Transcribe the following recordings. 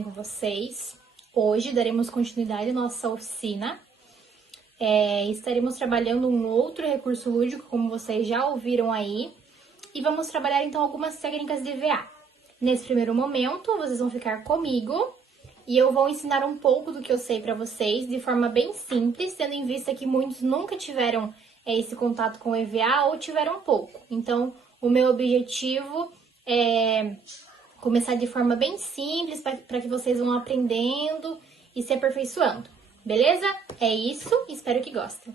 bem com vocês? Hoje daremos continuidade à nossa oficina. Estaremos trabalhando um outro recurso lúdico, como vocês já ouviram aí. E vamos trabalhar então algumas técnicas de EVA. Nesse primeiro momento, vocês vão ficar comigo e eu vou ensinar um pouco do que eu sei para vocês, de forma bem simples, tendo em vista que muitos nunca tiveram esse contato com o EVA ou tiveram pouco. Então, o meu objetivo é começar de forma bem simples, para que vocês vão aprendendo e se aperfeiçoando. Beleza? É isso, espero que gostem.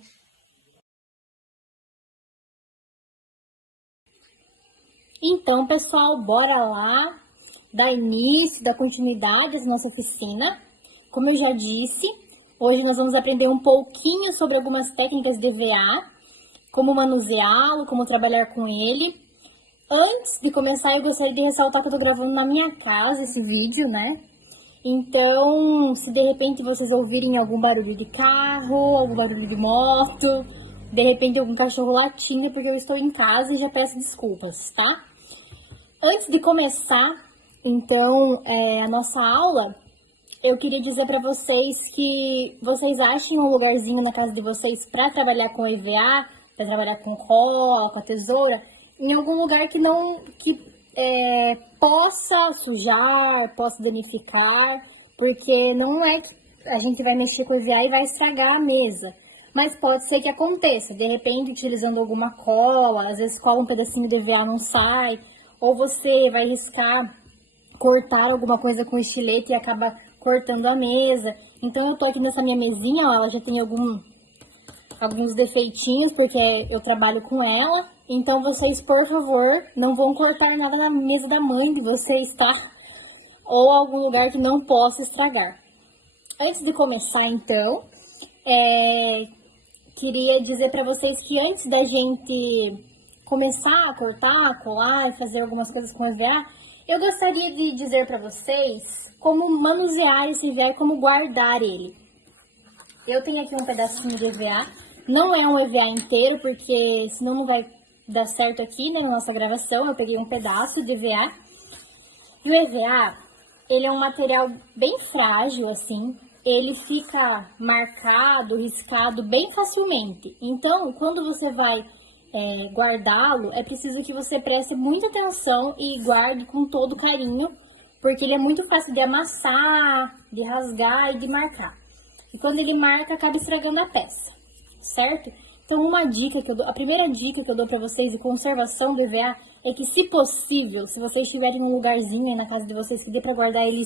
Então, pessoal, bora lá dar início, dar continuidade à nossa oficina. Como eu já disse, hoje nós vamos aprender um pouquinho sobre algumas técnicas de EVA, como manuseá-lo, como trabalhar com ele. Antes de começar, eu gostaria de ressaltar que eu tô gravando na minha casa esse vídeo, né? Então, se de repente vocês ouvirem algum barulho de carro, algum barulho de moto, de repente algum cachorro latindo, porque eu estou em casa e já peço desculpas, tá? Antes de começar, então, a nossa aula, eu queria dizer para vocês que vocês achem um lugarzinho na casa de vocês para trabalhar com EVA, para trabalhar com cola, com a tesoura, em algum lugar que não possa sujar, possa danificar, porque não é que a gente vai mexer com o EVA e vai estragar a mesa, mas pode ser que aconteça, de repente utilizando alguma cola, às vezes cola um pedacinho de EVA não sai, ou você vai riscar, cortar alguma coisa com estilete e acaba cortando a mesa. Então eu tô aqui nessa minha mesinha, ó, ela já tem alguns defeitinhos, porque eu trabalho com ela. Então, vocês, por favor, não vão cortar nada na mesa da mãe de vocês, tá? Ou algum lugar que não possa estragar. Antes de começar, então, queria dizer pra vocês que antes da gente começar a cortar, colar e fazer algumas coisas com EVA, eu gostaria de dizer pra vocês como manusear esse EVA e como guardar ele. Eu tenho aqui um pedacinho de EVA, não é um EVA inteiro, porque senão não vai dar certo aqui, né, na nossa gravação. Eu peguei um pedaço de EVA. E o EVA, ele é um material bem frágil, assim, ele fica marcado, riscado bem facilmente. Então, quando você vai guardá-lo, é preciso que você preste muita atenção e guarde com todo carinho, porque ele é muito fácil de amassar, de rasgar e de marcar. E quando ele marca, acaba estragando a peça, certo? Então, a primeira dica que eu dou pra vocês de conservação do EVA é que, se possível, se vocês tiverem um lugarzinho aí na casa de vocês que dê pra guardar ele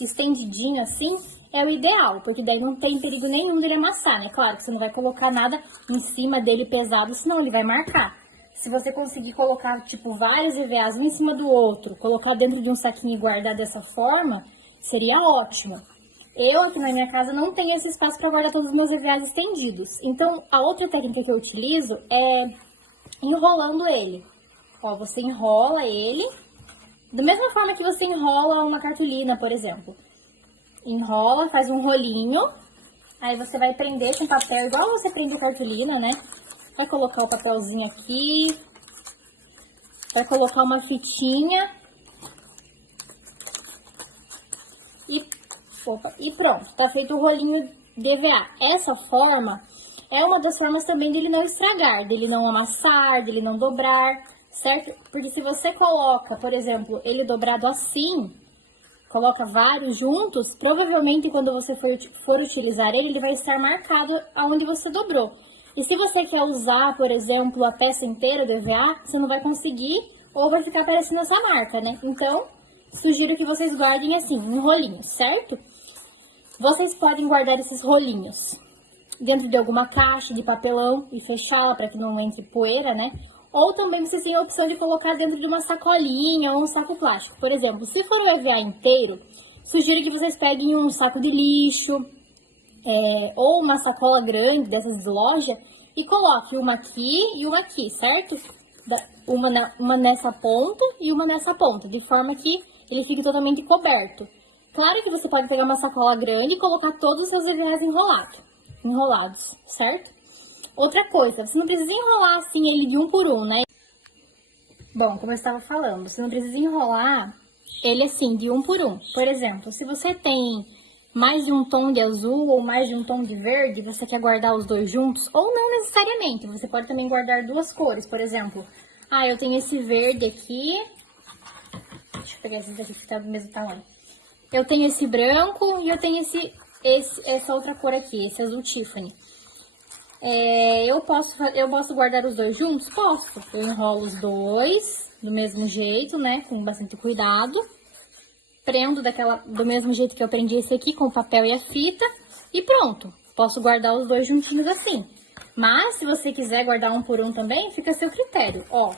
estendidinho assim, é o ideal, porque daí não tem perigo nenhum dele amassar, né? Claro que você não vai colocar nada em cima dele pesado, senão ele vai marcar. Se você conseguir colocar, tipo, vários EVAs um em cima do outro, colocar dentro de um saquinho e guardar dessa forma, seria ótimo. Eu, aqui na minha casa, não tenho esse espaço para guardar todos os meus EVAs estendidos. Então, a outra técnica que eu utilizo é enrolando ele. Ó, você enrola ele, da mesma forma que você enrola uma cartolina, por exemplo. Enrola, faz um rolinho, aí você vai prender com papel, igual você prende a cartolina, né? Vai colocar o papelzinho aqui, vai colocar uma fitinha e pronto, tá feito o rolinho de EVA. Essa forma é uma das formas também dele não estragar, dele não amassar, dele não dobrar, certo? Porque se você coloca, por exemplo, ele dobrado assim, coloca vários juntos, provavelmente quando você for utilizar ele, ele vai estar marcado aonde você dobrou. E se você quer usar, por exemplo, a peça inteira do EVA, você não vai conseguir ou vai ficar aparecendo essa marca, né? Então, sugiro que vocês guardem assim, em rolinhos, certo? Vocês podem guardar esses rolinhos dentro de alguma caixa de papelão e fechá-la para que não entre poeira, né? Ou também vocês têm a opção de colocar dentro de uma sacolinha ou um saco plástico. Por exemplo, se for o EVA inteiro, sugiro que vocês peguem um saco de lixo ou uma sacola grande dessas de loja e coloque uma aqui e uma aqui, certo? Uma nessa ponta e uma nessa ponta, de forma que ele fique totalmente coberto. Claro que você pode pegar uma sacola grande e colocar todos os seus EVAs enrolados, certo? Outra coisa, você não precisa enrolar assim ele de um por um, né? Bom, como eu estava falando, você não precisa enrolar ele assim, de um por um. Por exemplo, se você tem mais de um tom de azul ou mais de um tom de verde, você quer guardar os dois juntos, ou não necessariamente, você pode também guardar duas cores, por exemplo. Ah, eu tenho esse verde aqui, deixa eu pegar esse daqui que tá do mesmo tamanho. Eu tenho esse branco e eu tenho essa outra cor aqui, esse azul Tiffany. Eu posso guardar os dois juntos? Posso. Eu enrolo os dois do mesmo jeito, né? Com bastante cuidado. Prendo do mesmo jeito que eu prendi esse aqui, com o papel e a fita. E pronto. Posso guardar os dois juntinhos assim. Mas, se você quiser guardar um por um também, fica a seu critério. Ó,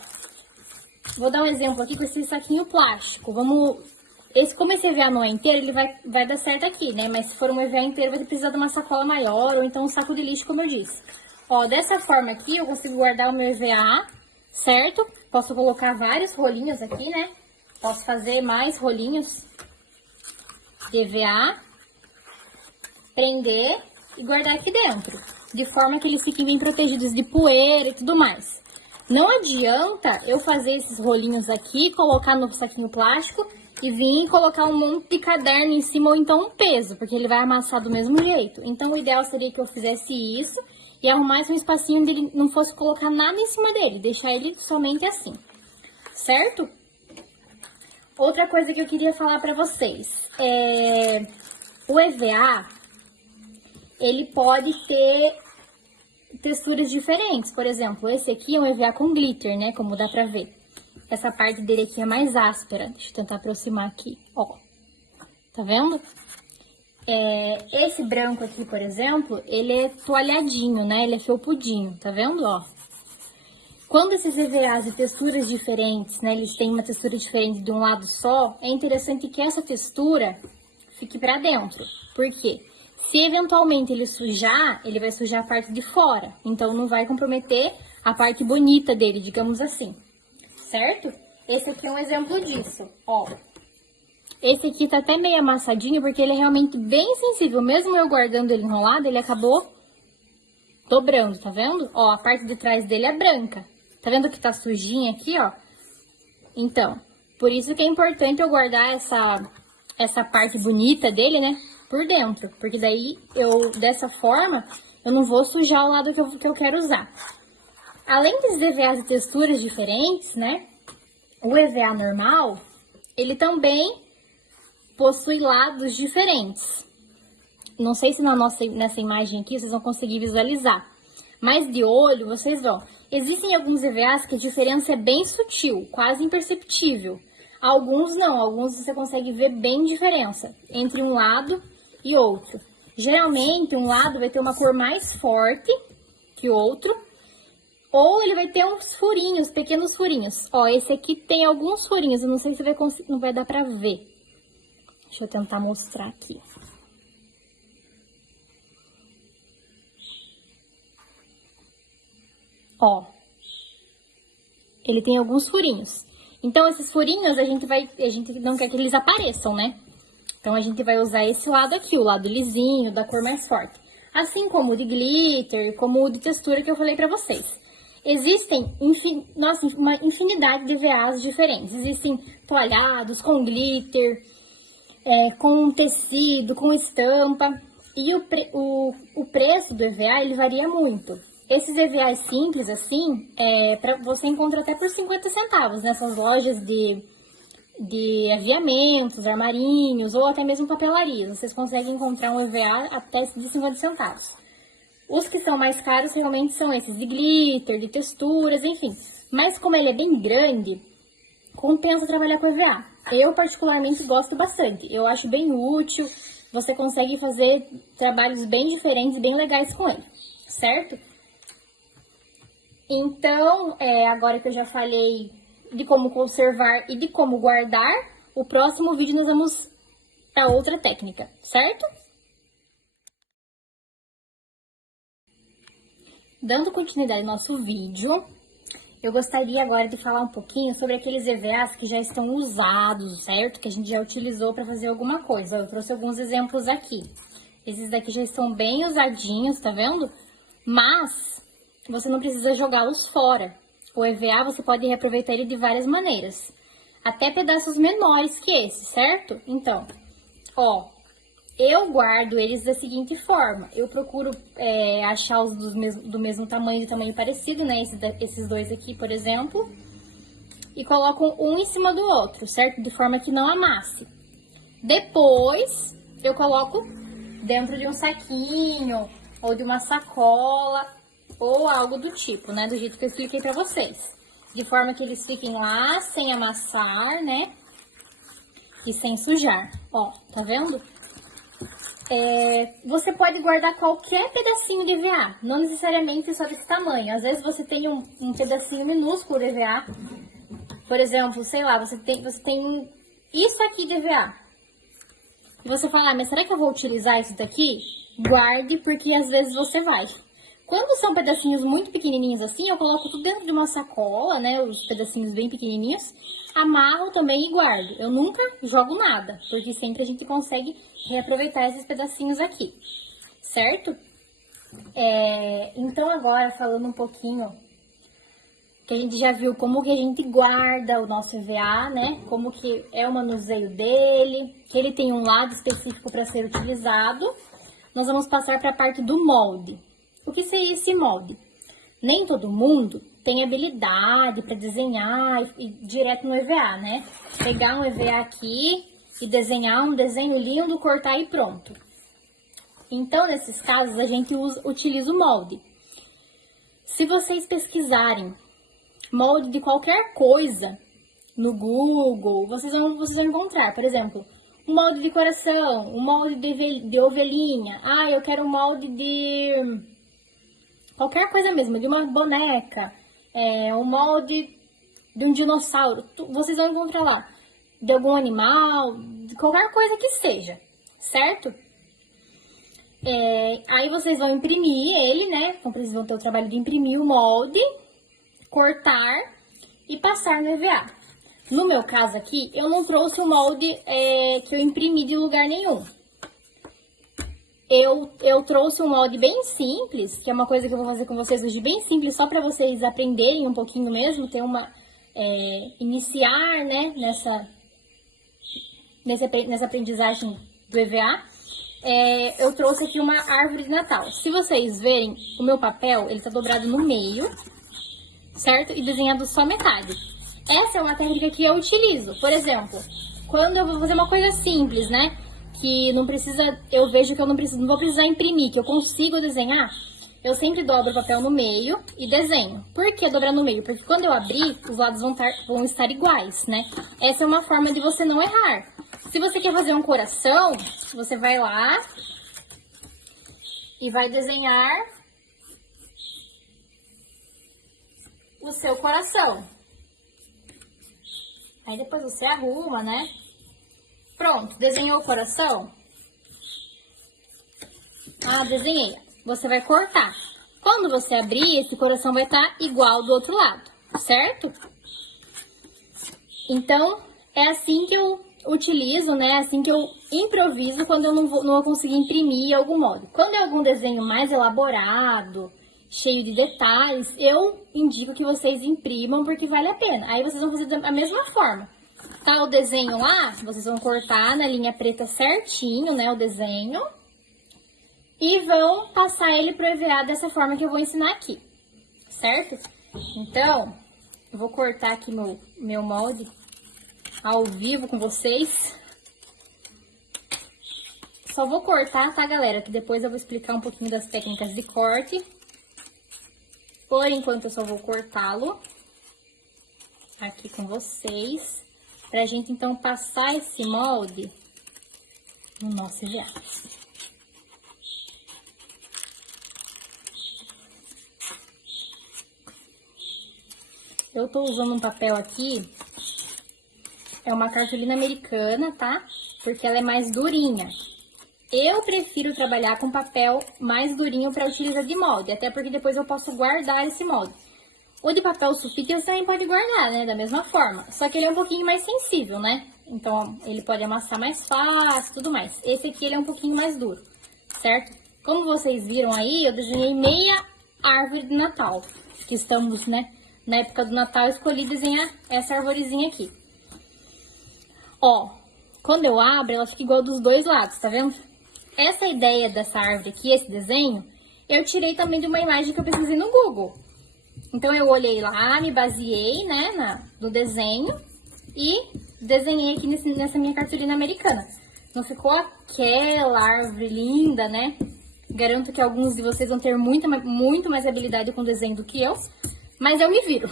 vou dar um exemplo aqui com esse saquinho plástico. Como esse EVA não é inteiro, ele vai dar certo aqui, né? Mas se for um EVA inteiro, vai precisar de uma sacola maior ou então um saco de lixo, como eu disse. Ó, dessa forma aqui, eu consigo guardar o meu EVA, certo? Posso colocar vários rolinhos aqui, né? Posso fazer mais rolinhos de EVA, prender e guardar aqui dentro. De forma que eles fiquem bem protegidos de poeira e tudo mais. Não adianta eu fazer esses rolinhos aqui, colocar no saquinho plástico e vir colocar um monte de caderno em cima ou então um peso, porque ele vai amassar do mesmo jeito. Então, o ideal seria que eu fizesse isso e arrumasse um espacinho onde ele não fosse colocar nada em cima dele, deixar ele somente assim, certo? Outra coisa que eu queria falar pra vocês, o EVA, ele pode ter texturas diferentes. Por exemplo, esse aqui é um EVA com glitter, né, como dá pra ver. Essa parte dele aqui é mais áspera. Deixa eu tentar aproximar aqui, ó. Tá vendo? Esse branco aqui, por exemplo, ele é toalhadinho, né? Ele é felpudinho, tá vendo, ó? Quando esses EVAs de texturas diferentes, né? Eles têm uma textura diferente de um lado só, é interessante que essa textura fique pra dentro. Por quê? Se eventualmente ele sujar, ele vai sujar a parte de fora. Então, não vai comprometer a parte bonita dele, digamos assim. Certo? Esse aqui é um exemplo disso, ó. Esse aqui tá até meio amassadinho, porque ele é realmente bem sensível. Mesmo eu guardando ele enrolado, ele acabou dobrando, tá vendo? Ó, a parte de trás dele é branca. Tá vendo que tá sujinha aqui, ó? Então, por isso que é importante eu guardar essa parte bonita dele, né? Por dentro. Porque daí, dessa forma, eu não vou sujar o lado que eu quero usar. Além desses EVAs de texturas diferentes, né? O EVA normal, ele também possui lados diferentes. Não sei se nessa imagem aqui vocês vão conseguir visualizar. Mas de olho, vocês vão. Existem alguns EVAs que a diferença é bem sutil, quase imperceptível. Alguns não, alguns você consegue ver bem diferença entre um lado e outro. Geralmente, um lado vai ter uma cor mais forte que o outro. Ou ele vai ter uns furinhos, pequenos furinhos. Ó, esse aqui tem alguns furinhos, eu não sei se não vai dar pra ver. Deixa eu tentar mostrar aqui. Ó, ele tem alguns furinhos. Então, esses furinhos a gente não quer que eles apareçam, né? Então, a gente vai usar esse lado aqui, o lado lisinho, da cor mais forte. Assim como o de glitter, como o de textura que eu falei pra vocês. Existem, uma infinidade de EVAs diferentes. Existem toalhados, com glitter, com tecido, com estampa. E o preço do EVA, ele varia muito. Esses EVAs simples, assim, você encontra até por 50 centavos nessas lojas de aviamentos, armarinhos ou até mesmo papelarias. Vocês conseguem encontrar um EVA até de 50 centavos. Os que são mais caros realmente são esses de glitter, de texturas, enfim. Mas como ele é bem grande, compensa trabalhar com EVA. Eu particularmente gosto bastante. Eu acho bem útil. Você consegue fazer trabalhos bem diferentes e bem legais com ele, certo? Então, agora que eu já falei de como conservar e de como guardar, o próximo vídeo nós vamos para outra técnica, certo? Dando continuidade ao nosso vídeo, eu gostaria agora de falar um pouquinho sobre aqueles EVAs que já estão usados, certo? Que a gente já utilizou para fazer alguma coisa. Eu trouxe alguns exemplos aqui. Esses daqui já estão bem usadinhos, tá vendo? Mas você não precisa jogá-los fora. O EVA você pode reaproveitar ele de várias maneiras. até pedaços menores que esse, certo? Então, ó, eu guardo eles da seguinte forma. Eu procuro achar os do mesmo tamanho, de tamanho parecido, né? Esses dois aqui, por exemplo. E coloco um em cima do outro, certo? De forma que não amasse. Depois, eu coloco dentro de um saquinho, ou de uma sacola, ou algo do tipo, né? Do jeito que eu expliquei pra vocês. De forma que eles fiquem lá, sem amassar, né? E sem sujar. Ó, tá vendo? Você pode guardar qualquer pedacinho de EVA, não necessariamente só desse tamanho. Às vezes você tem um pedacinho minúsculo de EVA, por exemplo, sei lá, você tem isso aqui de EVA. E você fala, mas será que eu vou utilizar isso daqui? Guarde, porque às vezes você vai. Quando são pedacinhos muito pequenininhos assim, eu coloco tudo dentro de uma sacola, né? Os pedacinhos bem pequenininhos. Amarro também e guardo. Eu nunca jogo nada, porque sempre a gente consegue reaproveitar esses pedacinhos aqui, certo? Então agora, falando um pouquinho, que a gente já viu como que a gente guarda o nosso EVA, né? Como que é o manuseio dele, que ele tem um lado específico para ser utilizado. Nós vamos passar para a parte do molde. O que seria esse molde? Nem todo mundo tem habilidade para desenhar direto no EVA, né? Pegar um EVA aqui e desenhar um desenho lindo, cortar e pronto. Então, nesses casos, a gente utiliza o molde. Se vocês pesquisarem molde de qualquer coisa no Google, vocês vão encontrar, por exemplo, um molde de coração, um molde de ovelhinha. Ah, eu quero um molde de qualquer coisa mesmo, de uma boneca, um molde de um dinossauro. Vocês vão encontrar lá, de algum animal, de qualquer coisa que seja, certo? Aí vocês vão imprimir ele, né? Então, vocês vão ter o trabalho de imprimir o molde, cortar e passar no EVA. No meu caso aqui, eu não trouxe o molde que eu imprimi de lugar nenhum. Eu trouxe um molde bem simples, que é uma coisa que eu vou fazer com vocês hoje, bem simples, só para vocês aprenderem um pouquinho mesmo, ter iniciar, né, nessa aprendizagem do EVA. Eu trouxe aqui uma árvore de Natal. Se vocês verem, o meu papel, ele tá dobrado no meio, certo? E desenhado só metade. Essa é uma técnica que eu utilizo. Por exemplo, quando eu vou fazer uma coisa simples, né? Que não precisa, eu vejo que eu não vou precisar imprimir, que eu consigo desenhar, eu sempre dobro o papel no meio e desenho. Por que dobrar no meio? Porque quando eu abrir, os lados vão estar iguais, né? Essa é uma forma de você não errar. Se você quer fazer um coração, você vai lá e vai desenhar o seu coração. Aí depois você arruma, né? Pronto, desenhou o coração? Ah, desenhei. Você vai cortar. Quando você abrir, esse coração vai estar igual do outro lado, certo? Então, é assim que eu utilizo, né? Assim que eu improviso quando eu não vou conseguir imprimir algum modo. Quando é algum desenho mais elaborado, cheio de detalhes, eu indico que vocês imprimam porque vale a pena. Aí vocês vão fazer da mesma forma. Tá o desenho lá, vocês vão cortar na linha preta certinho, né, o desenho. E vão passar ele pro EVA dessa forma que eu vou ensinar aqui, certo? Então, eu vou cortar aqui meu molde ao vivo com vocês. Só vou cortar, tá, galera? Que depois eu vou explicar um pouquinho das técnicas de corte. Por enquanto, eu só vou cortá-lo aqui com vocês, pra gente, então, passar esse molde no nosso EVA. Eu tô usando um papel aqui, é uma cartolina americana, tá? Porque ela é mais durinha. Eu prefiro trabalhar com papel mais durinho para utilizar de molde, até porque depois eu posso guardar esse molde. O de papel sulfite você também pode guardar, né? Da mesma forma. Só que ele é um pouquinho mais sensível, né? Então, ele pode amassar mais fácil e tudo mais. Esse aqui, ele é um pouquinho mais duro, certo? Como vocês viram aí, eu desenhei meia árvore de Natal. Que estamos, né? Na época do Natal, eu escolhi desenhar essa arvorezinha aqui. Ó, quando eu abro, ela fica igual dos dois lados, tá vendo? Essa ideia dessa árvore aqui, esse desenho, eu tirei também de uma imagem que eu pesquisei no Google. Então, eu olhei lá, me baseei, né, no desenho e desenhei aqui nessa minha cartolina americana. Não ficou aquela árvore linda, né? Garanto que alguns de vocês vão ter muito mais habilidade com desenho do que eu, mas eu me viro.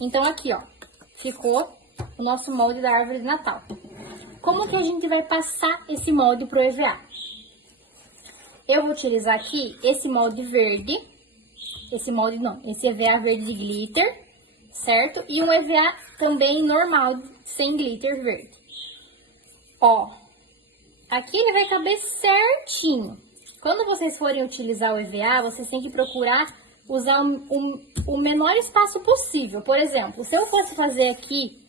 Então, aqui, ó, ficou o nosso molde da árvore de Natal. Como que a gente vai passar esse molde pro EVA? Eu vou utilizar aqui esse molde verde, esse EVA verde de glitter, certo? E um EVA também normal, sem glitter verde. Ó, aqui ele vai caber certinho. Quando vocês forem utilizar o EVA, vocês têm que procurar usar o menor espaço possível. Por exemplo, se eu fosse fazer aqui,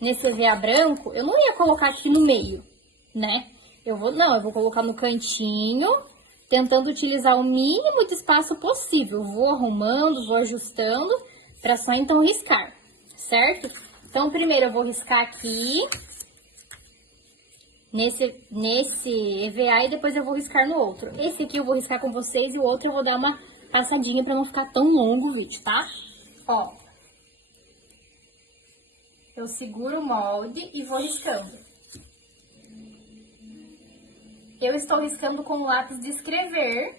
nesse EVA branco, eu não ia colocar aqui no meio, né? Eu vou colocar no cantinho, tentando utilizar o mínimo de espaço possível. Vou arrumando, vou ajustando, para só então riscar, certo? Então, primeiro eu vou riscar aqui, nesse EVA, e depois eu vou riscar no outro. Esse aqui eu vou riscar com vocês e o outro eu vou dar uma passadinha para não ficar tão longo o vídeo, tá? Ó, eu seguro o molde e vou riscando. Eu estou riscando com o lápis de escrever,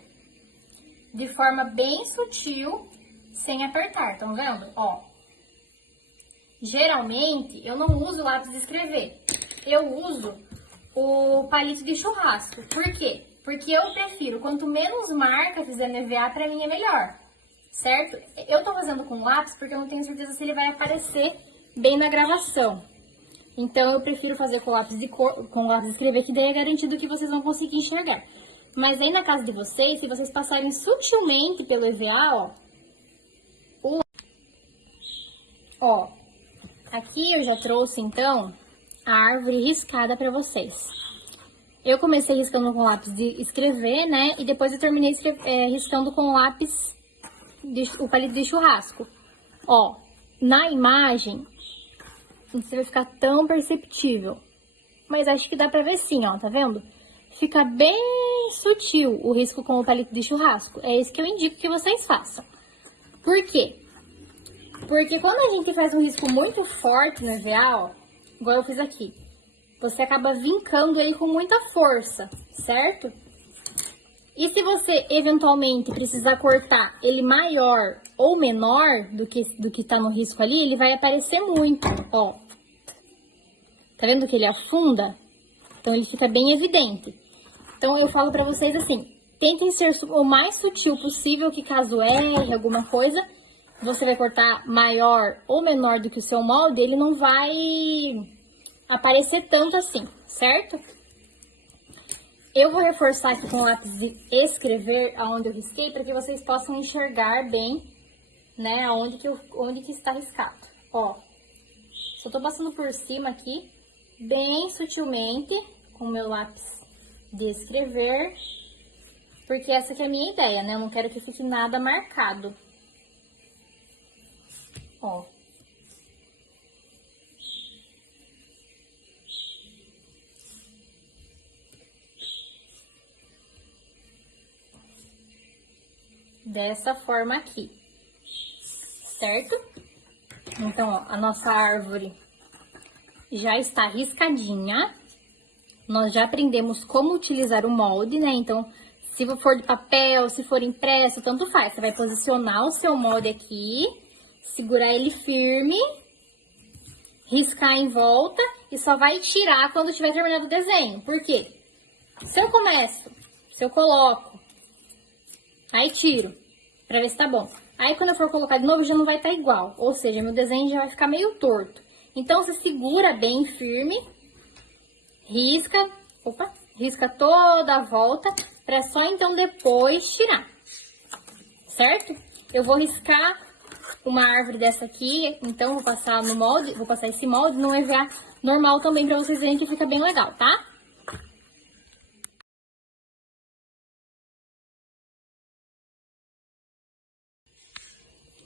de forma bem sutil, sem apertar, estão vendo? Ó, geralmente eu não uso lápis de escrever, eu uso o palito de churrasco. Por quê? Porque eu prefiro, quanto menos marca fizer no EVA, pra mim é melhor, certo? Eu tô fazendo com lápis porque eu não tenho certeza se ele vai aparecer bem na gravação. Então, eu prefiro fazer com lápis de cor, com lápis de escrever, que daí é garantido que vocês vão conseguir enxergar. Mas aí na casa de vocês, se vocês passarem sutilmente pelo EVA, ó, aqui eu já trouxe, então, a árvore riscada pra vocês. Eu comecei riscando com lápis de escrever, né? E depois eu terminei riscando com lápis, o palito de churrasco. Ó, na imagem, não vai ficar tão perceptível. Mas acho que dá pra ver sim, ó, tá vendo? Fica bem sutil o risco com o palito de churrasco. É isso que eu indico que vocês façam. Por quê? Porque quando a gente faz um risco muito forte no EVA, ó, igual eu fiz aqui, você acaba vincando ele com muita força, certo? E se você eventualmente precisar cortar ele maior ou menor do que tá no risco ali, ele vai aparecer muito, ó. Tá vendo que ele afunda? Então, ele fica bem evidente. Então, eu falo pra vocês assim, tentem ser o mais sutil possível, que caso erre alguma coisa, você vai cortar maior ou menor do que o seu molde, ele não vai aparecer tanto assim, certo? Eu vou reforçar aqui com o lápis de escrever aonde eu risquei, para que vocês possam enxergar bem, né, onde que está riscado. Ó, só tô passando por cima aqui, bem sutilmente, com o meu lápis de escrever, porque essa aqui é a minha ideia, né? Eu não quero que fique nada marcado. Ó. Dessa forma aqui, certo? Então, ó, a nossa árvore já está riscadinha. Nós já aprendemos como utilizar o molde, né? Então, se for de papel, se for impresso, tanto faz. Você vai posicionar o seu molde aqui, segurar ele firme, riscar em volta e só vai tirar quando tiver terminado o desenho. Por quê? Se eu coloco, aí tiro, pra ver se tá bom. Aí, quando eu for colocar de novo, já não vai estar igual. Ou seja, meu desenho já vai ficar meio torto. Então, você segura bem firme, risca toda a volta, pra só então depois tirar, certo? Eu vou riscar uma árvore dessa aqui, então vou passar no molde, vou passar esse molde no EVA normal também, pra vocês verem que fica bem legal, tá?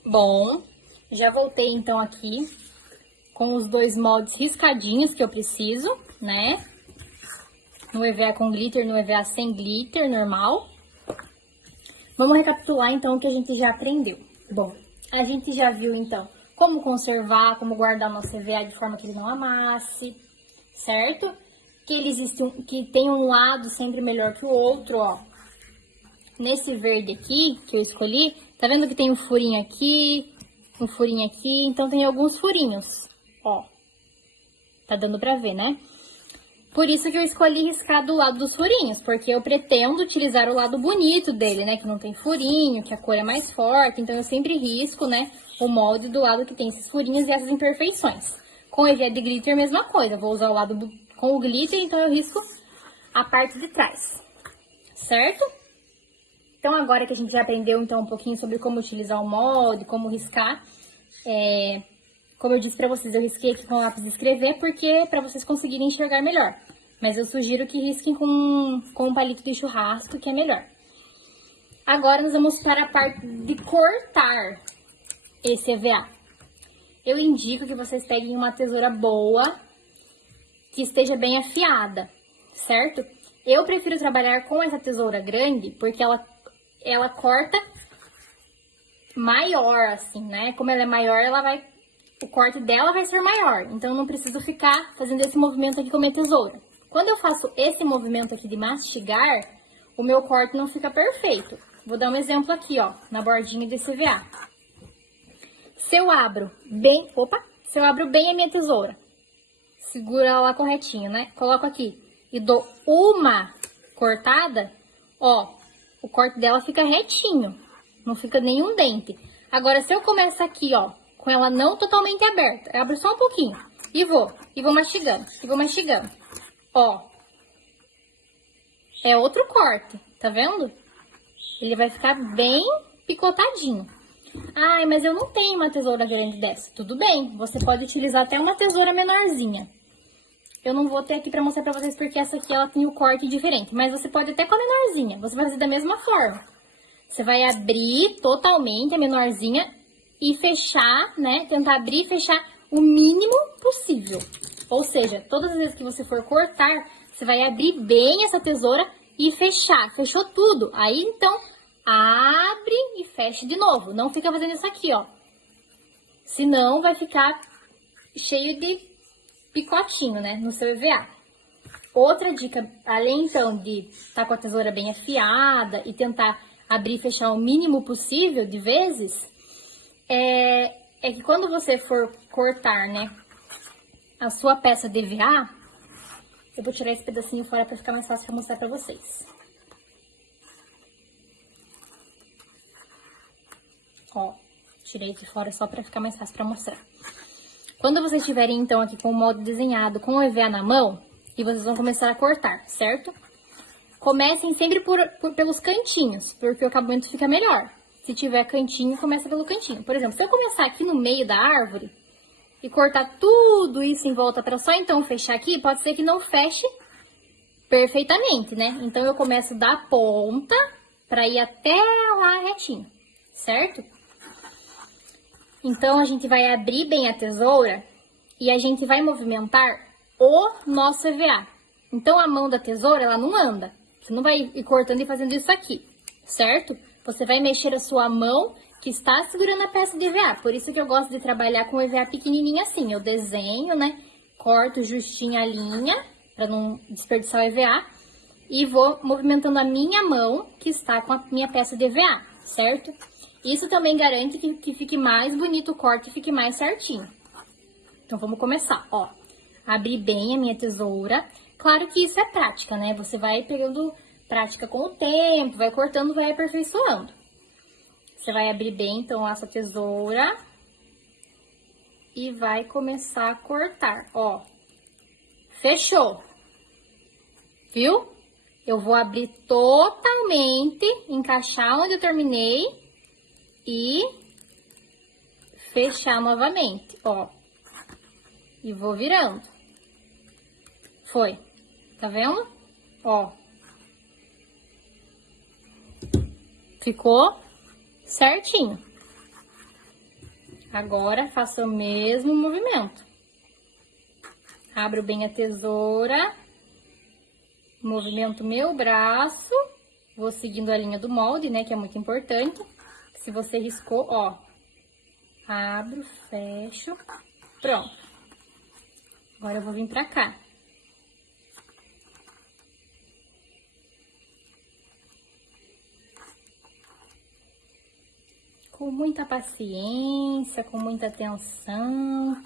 Bom, já voltei então aqui com os dois moldes riscadinhos que eu preciso, né? No EVA com glitter, no EVA sem glitter, normal. Vamos recapitular, então, o que a gente já aprendeu. Bom, a gente já viu, então, como conservar, como guardar nosso EVA de forma que ele não amasse, certo? Que tem um lado sempre melhor que o outro, ó. Nesse verde aqui, que eu escolhi, tá vendo que tem um furinho aqui, então tem alguns furinhos, ó. Tá dando pra ver, né? Por isso que eu escolhi riscar do lado dos furinhos, porque eu pretendo utilizar o lado bonito dele, né? Que não tem furinho, que a cor é mais forte, então eu sempre risco, né? O molde do lado que tem esses furinhos e essas imperfeições. Com o EVA de glitter, mesma coisa. Vou usar o lado com o glitter, então eu risco a parte de trás, certo? Então, agora que a gente já aprendeu, então, um pouquinho sobre como utilizar o molde, como riscar, como eu disse pra vocês, eu risquei aqui com lápis de escrever, porque pra vocês conseguirem enxergar melhor. Mas eu sugiro que risquem com um palito de churrasco, que é melhor. Agora, nós vamos para a parte de cortar esse EVA. Eu indico que vocês peguem uma tesoura boa, que esteja bem afiada, certo? Eu prefiro trabalhar com essa tesoura grande, porque ela corta maior, assim, né? Como ela é maior, o corte dela vai ser maior. Então, eu não preciso ficar fazendo esse movimento aqui com a minha tesoura. Quando eu faço esse movimento aqui de mastigar, o meu corte não fica perfeito. Vou dar um exemplo aqui, ó, na bordinha desse EVA. Se eu abro bem a minha tesoura, segura ela lá corretinho, né? Coloco aqui e dou uma cortada, ó, o corte dela fica retinho, não fica nenhum dente. Agora, se eu começar aqui, ó, com ela não totalmente aberta, eu abro só um pouquinho e vou mastigando, ó. É outro corte, tá vendo? Ele vai ficar bem picotadinho. Ai, mas eu não tenho uma tesoura grande dessa. Tudo bem, você pode utilizar até uma tesoura menorzinha. Eu não vou ter aqui pra mostrar pra vocês porque essa aqui ela tem o corte diferente. Mas você pode até com a menorzinha. Você vai fazer da mesma forma. Você vai abrir totalmente a menorzinha e fechar, né? Tentar abrir e fechar o mínimo possível. Ou seja, todas as vezes que você for cortar, você vai abrir bem essa tesoura e fechar. Fechou tudo. Aí, então, abre e fecha de novo. Não fica fazendo isso aqui, ó. Senão, vai ficar cheio de picotinho, né, no seu EVA. Outra dica, além então de estar com a tesoura bem afiada e tentar abrir e fechar o mínimo possível de vezes, é que quando você for cortar, né, a sua peça de EVA, eu vou tirar esse pedacinho fora para ficar mais fácil para mostrar para vocês. Ó, tirei de fora só para ficar mais fácil para mostrar. Quando vocês estiverem, então, aqui com o molde desenhado, com o EVA na mão, e vocês vão começar a cortar, certo? Comecem sempre pelos cantinhos, porque o acabamento fica melhor. Se tiver cantinho, começa pelo cantinho. Por exemplo, se eu começar aqui no meio da árvore e cortar tudo isso em volta para só então fechar aqui, pode ser que não feche perfeitamente, né? Então, eu começo da ponta para ir até lá retinho, certo? Então, a gente vai abrir bem a tesoura e a gente vai movimentar o nosso EVA. Então, a mão da tesoura, ela não anda. Você não vai ir cortando e fazendo isso aqui, certo? Você vai mexer a sua mão que está segurando a peça de EVA. Por isso que eu gosto de trabalhar com o EVA pequenininho assim. Eu desenho, né? Corto justinho a linha, para não desperdiçar o EVA. E vou movimentando a minha mão que está com a minha peça de EVA, certo? Isso também garante que fique mais bonito o corte e fique mais certinho. Então, vamos começar, ó. Abrir bem a minha tesoura. Claro que isso é prática, né? Você vai pegando prática com o tempo, vai cortando, vai aperfeiçoando. Você vai abrir bem, então, essa tesoura. E vai começar a cortar, ó. Fechou. Viu? Eu vou abrir totalmente, encaixar onde eu terminei. E fechar novamente, ó. E vou virando. Foi. Tá vendo? Ó. Ficou certinho. Agora, faça o mesmo movimento. Abro bem a tesoura, movimento meu braço, vou seguindo a linha do molde, né, que é muito importante. Se você riscou, ó, abro, fecho, pronto. Agora eu vou vir pra cá. Com muita paciência, com muita atenção.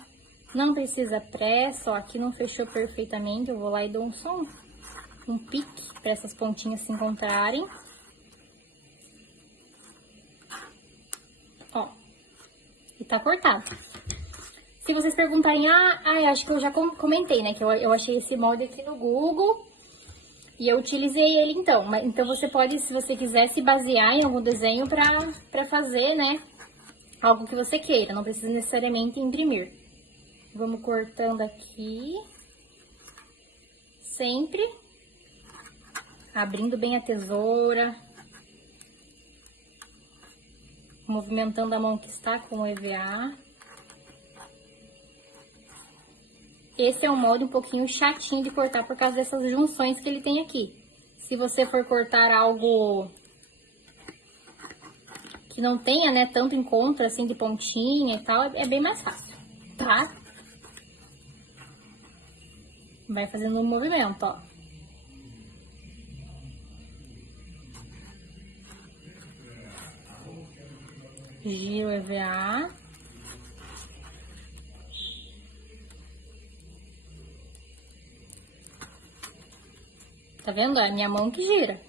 Não precisa pressa, ó, aqui não fechou perfeitamente, eu vou lá e dou um pique para essas pontinhas se encontrarem. Ó, e tá cortado. Se vocês perguntarem, acho que eu já comentei, né, que eu achei esse molde aqui no Google e eu utilizei ele então. Então você pode, se você quiser, se basear em algum desenho pra fazer, né, algo que você queira, não precisa necessariamente imprimir. Vamos cortando aqui, sempre abrindo bem a tesoura, movimentando a mão que está com o EVA. Esse é um molde um pouquinho chatinho de cortar por causa dessas junções que ele tem aqui. Se você for cortar algo que não tenha, né, tanto encontro assim de pontinha e tal, é bem mais fácil, tá? Vai fazendo um movimento, ó. Giro o EVA. Tá vendo? É a minha mão que gira.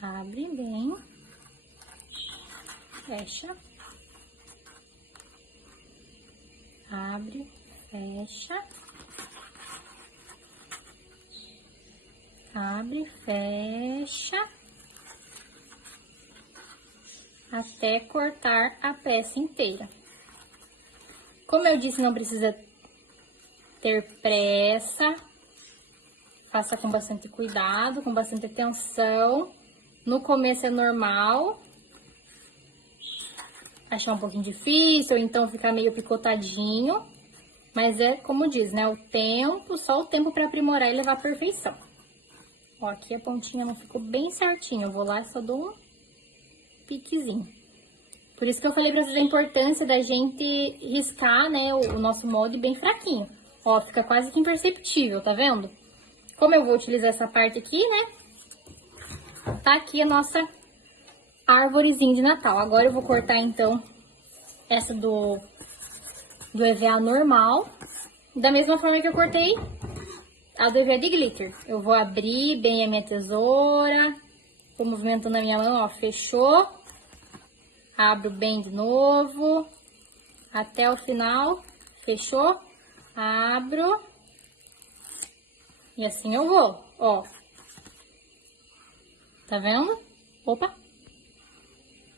Abre bem. Fecha. Abre, fecha. Abre, fecha. Até cortar a peça inteira. Como eu disse, não precisa ter pressa. Faça com bastante cuidado, com bastante atenção. No começo é normal achar um pouquinho difícil, ou então ficar meio picotadinho. Mas é como diz, né? O tempo, só o tempo para aprimorar e levar à perfeição. Ó, aqui a pontinha não ficou bem certinho. Eu vou lá e só dou um piquezinho. Por isso que eu falei pra vocês a importância da gente riscar, né, o nosso molde bem fraquinho. Ó, fica quase que imperceptível, tá vendo? Como eu vou utilizar essa parte aqui, né? Tá aqui a nossa árvorezinha de Natal. Agora eu vou cortar, então, essa do EVA normal. Da mesma forma que eu cortei a do EVA de glitter. Eu vou abrir bem a minha tesoura. Vou movimentando a minha mão, ó, fechou. Abro bem de novo. Até o final. Fechou. Abro. E assim eu vou, ó. Tá vendo? Opa!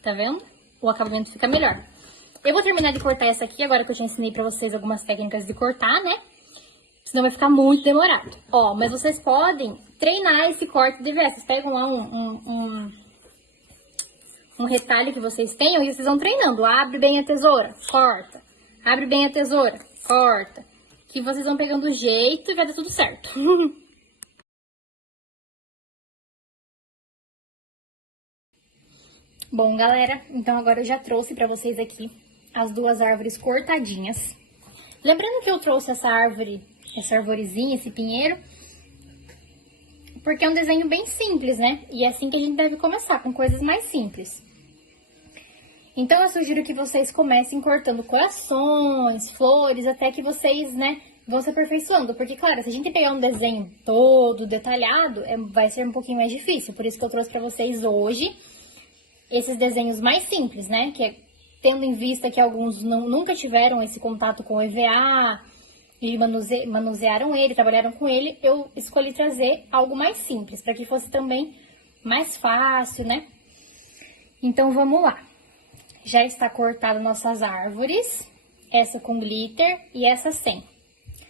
Tá vendo? O acabamento fica melhor. Eu vou terminar de cortar essa aqui, agora que eu já ensinei pra vocês algumas técnicas de cortar, né? Senão vai ficar muito demorado. Ó, mas vocês podem treinar esse corte de EVA. Vocês pegam lá um retalho que vocês tenham e vocês vão treinando. Abre bem a tesoura, corta. Abre bem a tesoura, corta. Que vocês vão pegando o jeito e vai dar tudo certo. Bom, galera, então agora eu já trouxe pra vocês aqui as duas árvores cortadinhas. Lembrando que eu trouxe essa arvorezinha, esse pinheiro, porque é um desenho bem simples, né? E é assim que a gente deve começar, com coisas mais simples. Então, eu sugiro que vocês comecem cortando corações, flores, até que vocês, né, vão se aperfeiçoando. Porque, claro, se a gente pegar um desenho todo detalhado, vai ser um pouquinho mais difícil. Por isso que eu trouxe pra vocês hoje esses desenhos mais simples, né? Que é, tendo em vista que alguns nunca tiveram esse contato com o EVA e manusearam ele, trabalharam com ele, eu escolhi trazer algo mais simples, para que fosse também mais fácil, né? Então, vamos lá. Já está cortada nossas árvores, essa com glitter e essa sem.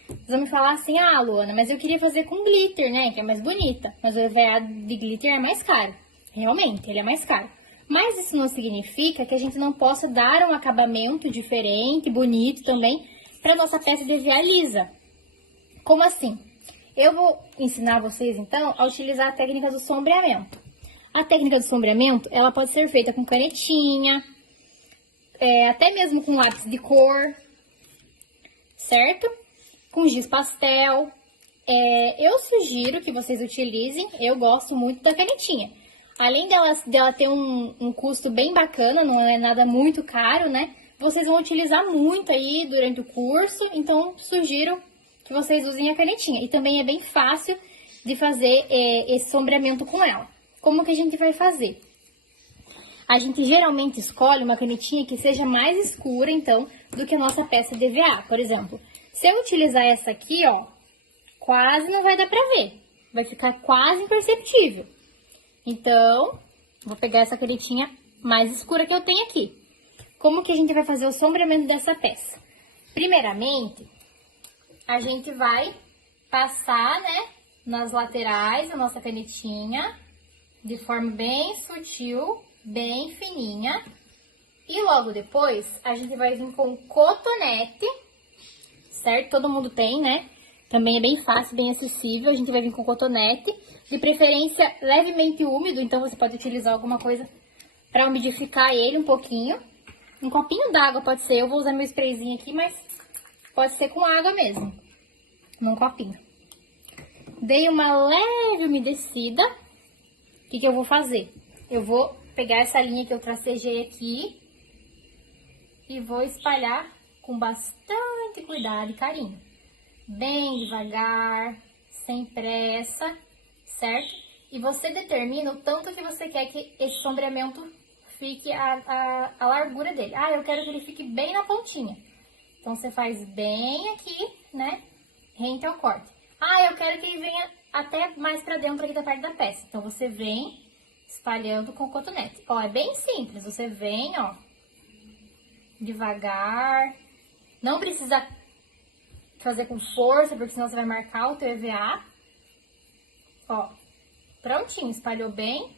Vocês vão me falar assim, Luana, mas eu queria fazer com glitter, né, que é mais bonita. Mas o EVA de glitter é mais caro. Realmente, ele é mais caro. Mas isso não significa que a gente não possa dar um acabamento diferente, bonito também, para nossa peça DVA lisa. Como assim? Eu vou ensinar vocês, então, a utilizar a técnica do sombreamento. A técnica do sombreamento, ela pode ser feita com canetinha, até mesmo com lápis de cor, certo? Com giz pastel. Eu sugiro que vocês utilizem, eu gosto muito da canetinha. Além dela ter um custo bem bacana, não é nada muito caro, né? Vocês vão utilizar muito aí durante o curso, então sugiro que vocês usem a canetinha. E também é bem fácil de fazer esse sombreamento com ela. Como que a gente vai fazer? A gente geralmente escolhe uma canetinha que seja mais escura, então, do que a nossa peça DVA. Por exemplo, se eu utilizar essa aqui, ó, quase não vai dar pra ver. Vai ficar quase imperceptível. Então, vou pegar essa canetinha mais escura que eu tenho aqui. Como que a gente vai fazer o sombreamento dessa peça? Primeiramente, a gente vai passar, né, nas laterais da nossa canetinha, de forma bem sutil, bem fininha. E logo depois, a gente vai vir com cotonete, certo? Todo mundo tem, né? Também é bem fácil, bem acessível. A gente vai vir com cotonete, de preferência levemente úmido, então você pode utilizar alguma coisa para umidificar ele um pouquinho. Um copinho d'água pode ser, eu vou usar meu sprayzinho aqui, mas pode ser com água mesmo, num copinho. Dei uma leve umedecida. O que eu vou fazer? Eu vou pegar essa linha que eu tracejei aqui e vou espalhar com bastante cuidado e carinho. Bem devagar, sem pressa, certo? E você determina o tanto que você quer que esse sombreamento fique a largura dele. Ah, eu quero que ele fique bem na pontinha. Então, você faz bem aqui, né? Rente ao corte. Ah, eu quero que ele venha até mais pra dentro aqui da parte da peça. Então, você vem espalhando com cotonete. Ó, é bem simples. Você vem, ó, devagar. Não precisa fazer com força, porque senão você vai marcar o teu EVA. Ó, prontinho. Espalhou bem.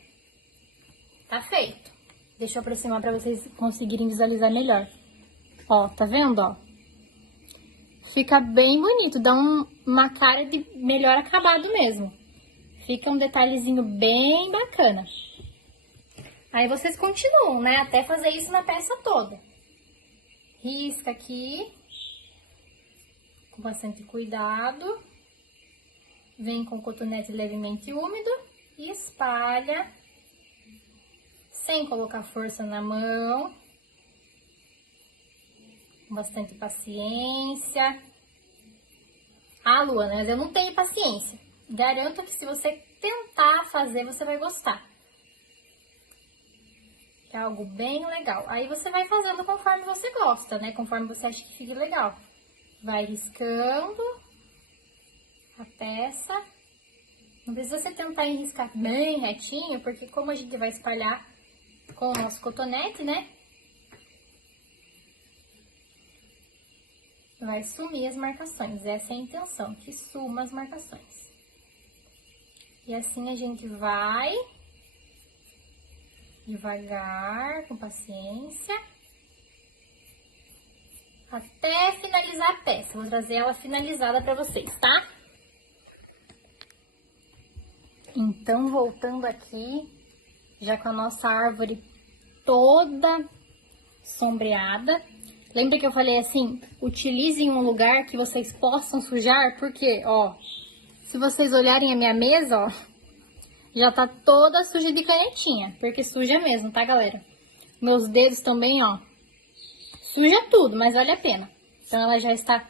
Tá feito. Deixa eu aproximar pra vocês conseguirem visualizar melhor. Ó, tá vendo, ó? Fica bem bonito, dá uma cara de melhor acabado mesmo. Fica um detalhezinho bem bacana. Aí vocês continuam, né? Até fazer isso na peça toda. Risca aqui. Com bastante cuidado. Vem com o cotonete levemente úmido. E espalha. Sem colocar força na mão. Com bastante paciência. Ah, Luana, mas eu não tenho paciência. Garanto que se você tentar fazer, você vai gostar. É algo bem legal. Aí você vai fazendo conforme você gosta, né? Conforme você acha que fique legal. Vai riscando a peça. Não precisa você tentar enriscar bem retinho, porque como a gente vai espalhar com o nosso cotonete, né? Vai sumir as marcações. Essa é a intenção, que suma as marcações. E assim a gente vai devagar, com paciência, até finalizar a peça. Vou trazer ela finalizada pra vocês, tá? Então, voltando aqui, já com a nossa árvore toda sombreada. Lembra que eu falei assim, utilizem um lugar que vocês possam sujar, porque, ó, se vocês olharem a minha mesa, ó, já tá toda suja de canetinha, porque suja mesmo, tá, galera? Meus dedos também, ó, suja tudo, mas vale a pena. Então, ela já está